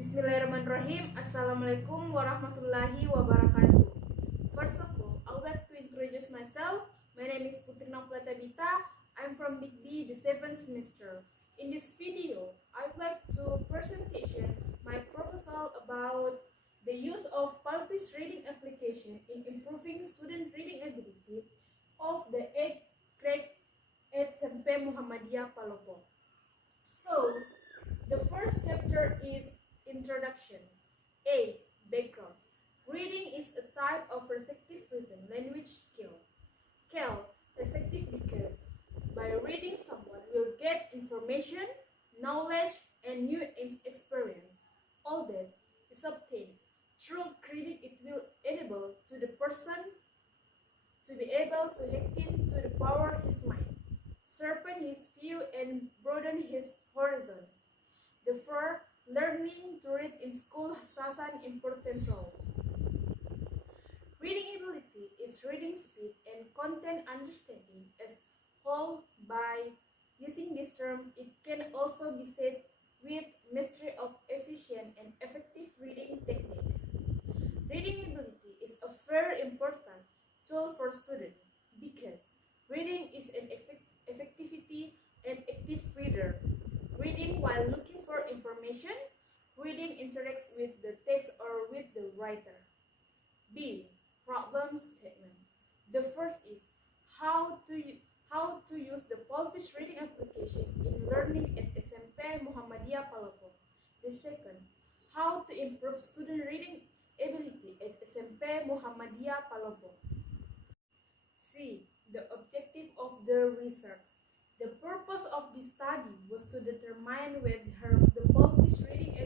Bismillahirrahmanirrahim. Assalamualaikum warahmatullahi wabarakatuh. First of all, I would like to introduce myself. My name is Putri Naflah Tabitah. I'm from MID the 7th semester. In this video, I would like to presentation my proposal about the use of published reading application in improving student reading ability of the 8th grade at SMP Muhammadiyah Palopo. So, the first chapter is Introduction. A. Background. Reading is a type of receptive written language skill. Receptive because by reading someone will get information, knowledge, and new experience. All that is obtained through reading. It will enable to the person to be able to heighten to the power his mind, sharpen his view, and broaden his horizon. Therefore, learning to read in school has an important role. Reading ability is reading speed and content understanding as whole. By using this term, it can also be said with mastery of efficient and effective reading technique. Reading ability is a very important tool for students because reading is an effectivity and active reader. Reading while looking for information. Reading interacts with the text or with the writer. B. Problem statement. The first is how to use the published reading application in learning at SMP Muhammadiyah Palopo. The second, how to improve student reading ability at SMP Muhammadiyah Palopo. C. The objective of the research. The purpose of this study was to determine whether the published reading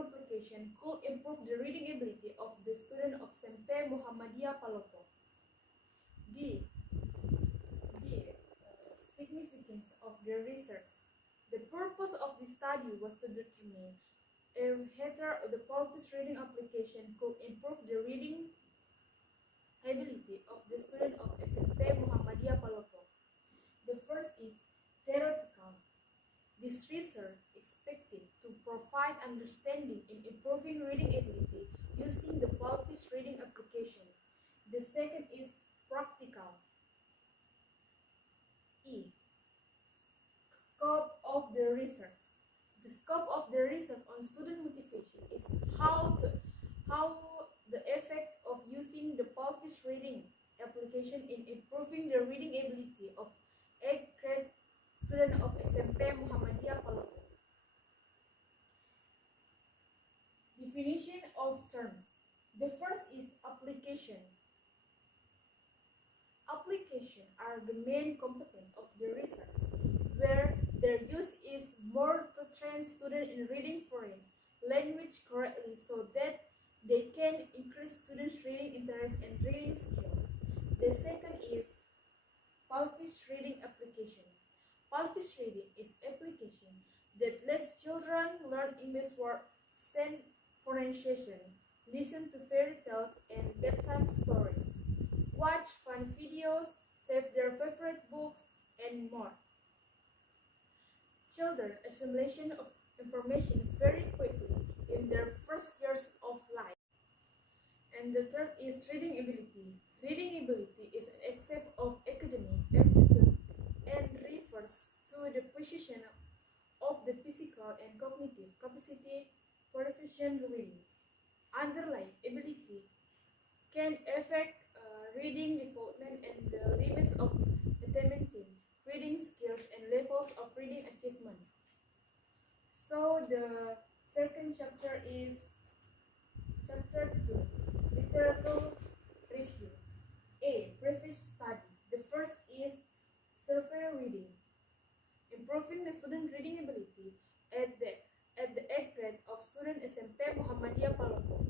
application could improve the reading ability of the student of SMP Muhammadiyah Palopo. D. Significance of the research. The purpose of this study was to determine whether the published reading application could improve the reading ability of the student of SMP Muhammadiyah Palopo. The first is theoretical. This research expected to provide understanding in improving reading ability using the published reading application. The second is practical. E. Scope of the research. The scope of the research on student motivation is how the effect of using the published reading application in improving the reading ability of 8th grade student of SMP Muhammadiyah Palopo. Definition of terms. The first is application. Application are the main component of the research, where their use is more to train students in reading foreign language correctly so that they can increase students' reading interest and reading skill. The second is published reading application. Published reading is application that lets children learn English word pronunciation, listen to fairy tales and bedtime stories, watch fun videos, save their favorite books, and more. Children assimilation of information very quickly in their first years of life. And the third is reading ability. Reading ability is an aspect of academic aptitude and refers to the precision of the physical and cognitive capacity proficient reading. Underlying ability can affect reading development and the limits of attaining reading skills and levels of reading achievement. So the second chapter is chapter 2, literature review. A. Preface study. The first is survey reading. Improving the student reading ability at the 8th grade of student SMP Muhammadiyah Palopo.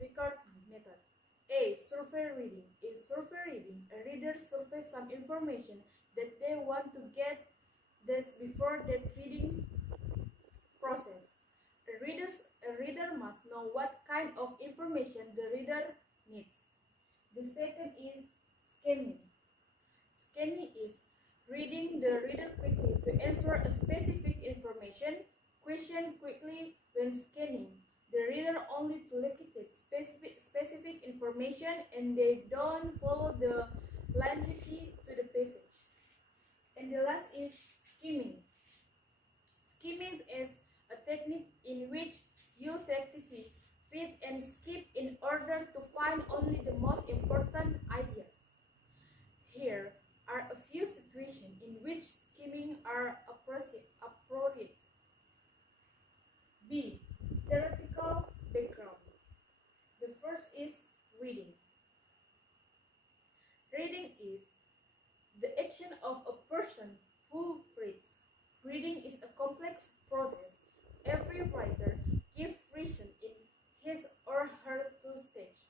Record method. A. Survey reading. In survey reading, a reader surveys some information that they want to get this before that reading process. A reader must know what kind of information the reader needs. The second is scanning. Scanning is reading the reader quickly to answer a specific information, question quickly when scanning. The reader only located specific information and they don't follow the linearity to the passage. And the last is skimming. Skimming is a technique in which you selectively read and skip in order to find only the most important ideas. Here are a few situations in which skimming are appropriate. B. Theoretical background. The first is reading. Reading is the action of a person who reads. Reading is a complex process. Every writer gives reason in his or her two stage.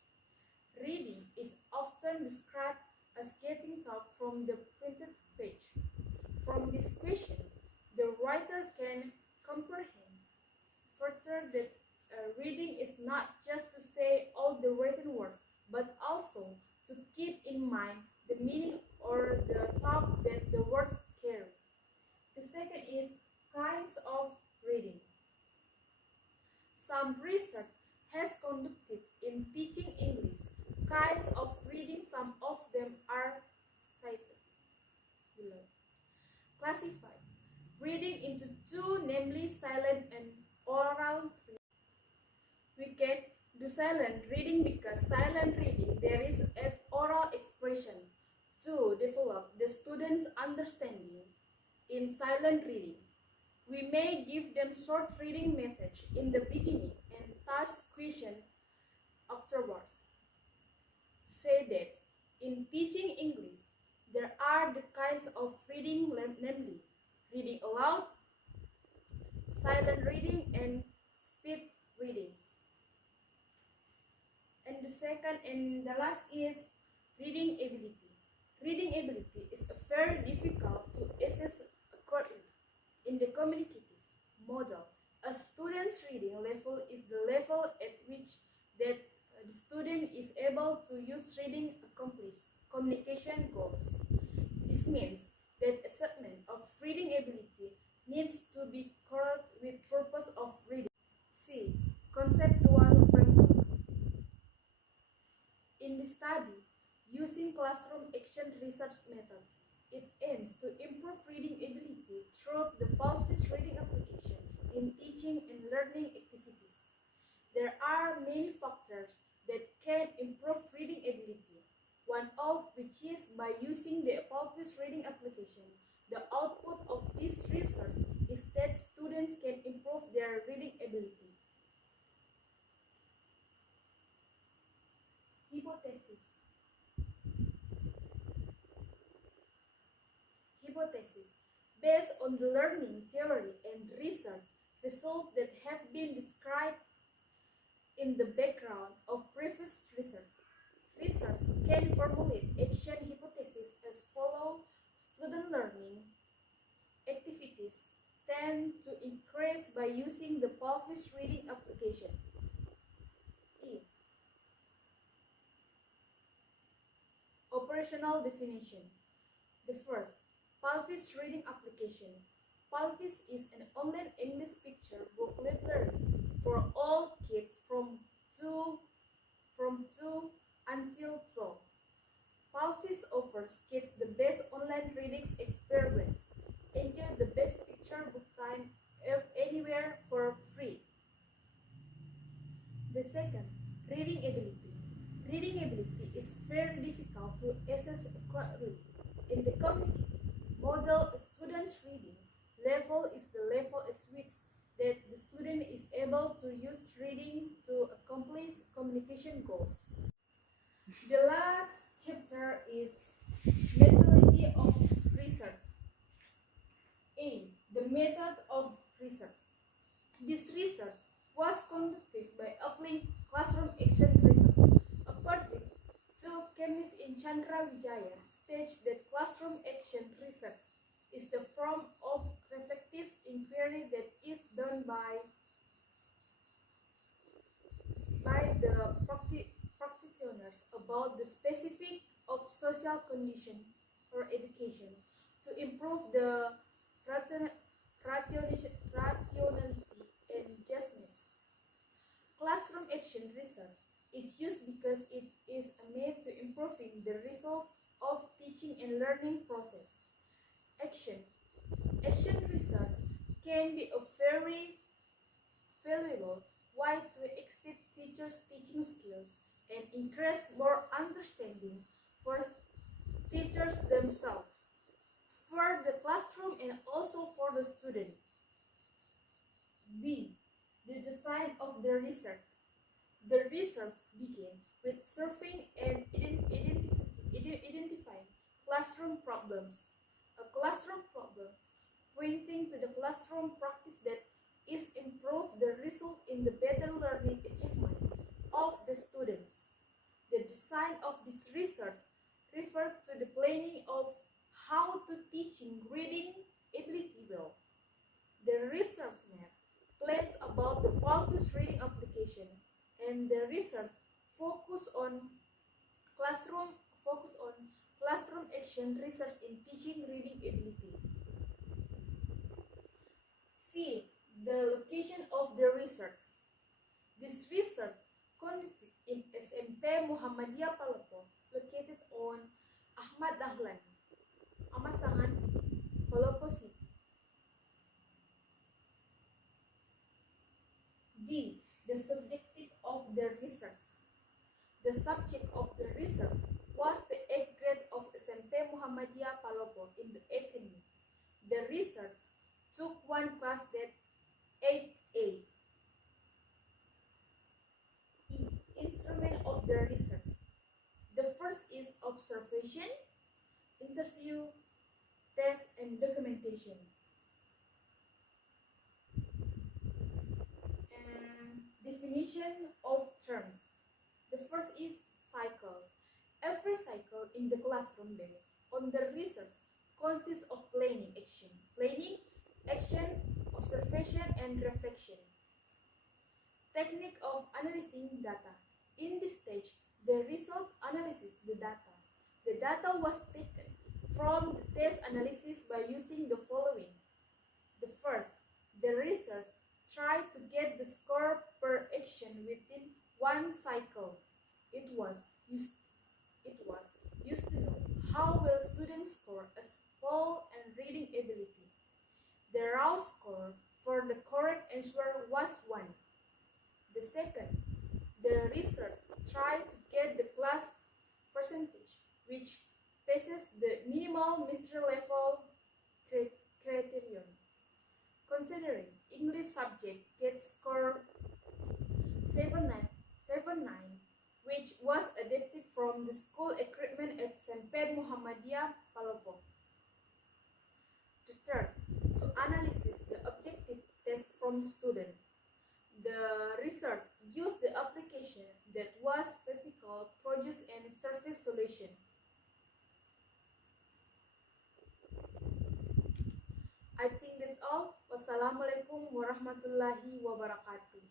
Reading is often described as getting talk from the printed page. From this question, the writer can comprehend further that reading is not just to say all the written words, but also to keep in mind the meaning or the thought that the words carry. The second is kinds of reading. Some research has conducted in teaching English. Kinds of reading, some of them are cited below. Classified reading into two, namely silent and oral reading. We can do silent reading because silent reading there is an oral expression to develop the student's understanding. In silent reading, we may give them short reading message in the beginning and task question afterwards. Say that in teaching English, there are the kinds of reading, namely reading aloud, silent reading, and speed reading. And the second and the last is reading ability. Reading ability is very difficult to assess accurately. In the communicative model, a student's reading level is the level at which that the student is able to use reading accomplish communication goals. This means that assessment of reading ability needs to be correct with purpose of reading. C. Conceptual framework. In the study, using classroom action research methods, it aims to improve reading ability through the pulpit reading application in teaching and learning activities. There are many factors that can improve reading ability. One of which is by using the pulpit reading application. The output of this research is that students can improve their reading ability. Hypothesis. Hypothesis. Based on the learning theory and research results that have been described in the background of previous research, research can formulate action hypotheses as follows. Student learning activities tend to increase by using the pulpit reading application. E. Operational definition. The first, pulpit reading application. Pulpit is an online English picture book library for all kids from 2 until 12. Pulpit offers kids the best online reading experience. Enjoy the best picture book time anywhere for free. The second, reading ability. Reading ability is very difficult to assess accurately. In the cognitive model, a student's reading level is the level at which that the student is able to use reading to accomplish communication goals. The last chapter is methodology of research. A. The method of research. This research was conducted by applying classroom action research. According to chemist in Chandra Wijaya, states that classroom action research is the form of reflective inquiry that is done by the practitioners about the specific of social condition or education to improve the rationality action research is used because it is made to improving the results of teaching and learning process. Action research can be a very valuable way to extend teachers' teaching skills and increase more understanding for teachers themselves, for the classroom, and also for the student. B. The design of the research. The research began with surveying and identifying classroom problems. A classroom problems pointing to the classroom practice that is improve the result in the better learning achievement of the students. The design of this research refers to the planning of how to teaching reading ability well. The research map plans about the Pulse reading application, and the research focus on classroom action research in teaching reading ability. C. The location of the research. This research conducted in SMP Muhammadiyah Palopo, located on Ahmad Dahlan, Amasangan, Palopo City. D. The subjective of the research. The subject of the research was the 8th grade of SMP Muhammadiyah Palopo in the academy. The research took one class that 8A. E. Instrument of the research. The first is observation, interview, test, and documentation. And definition of terms. The first is cycles. Every cycle in the classroom based on the research consists of planning, action, observation, and reflection. Technique of analyzing data. In this stage, the results analysis the data. The data was taken from the test analysis by using the following. The first, the research tried to get the score per action within one cycle. It was used to know how well students score a spell and reading ability. The raw score for the correct answer was 1. The second, the research tried to get the class percentage, which passes the minimal mastery level criterion. Considering English subject gets score 79, which was adapted from the school equipment at SMP Muhammadiyah Palopo. The third, to analyze the objective test from student. The research used the application that was practical, produce and service solution. I think that's all. Wassalamualaikum warahmatullahi wabarakatuh.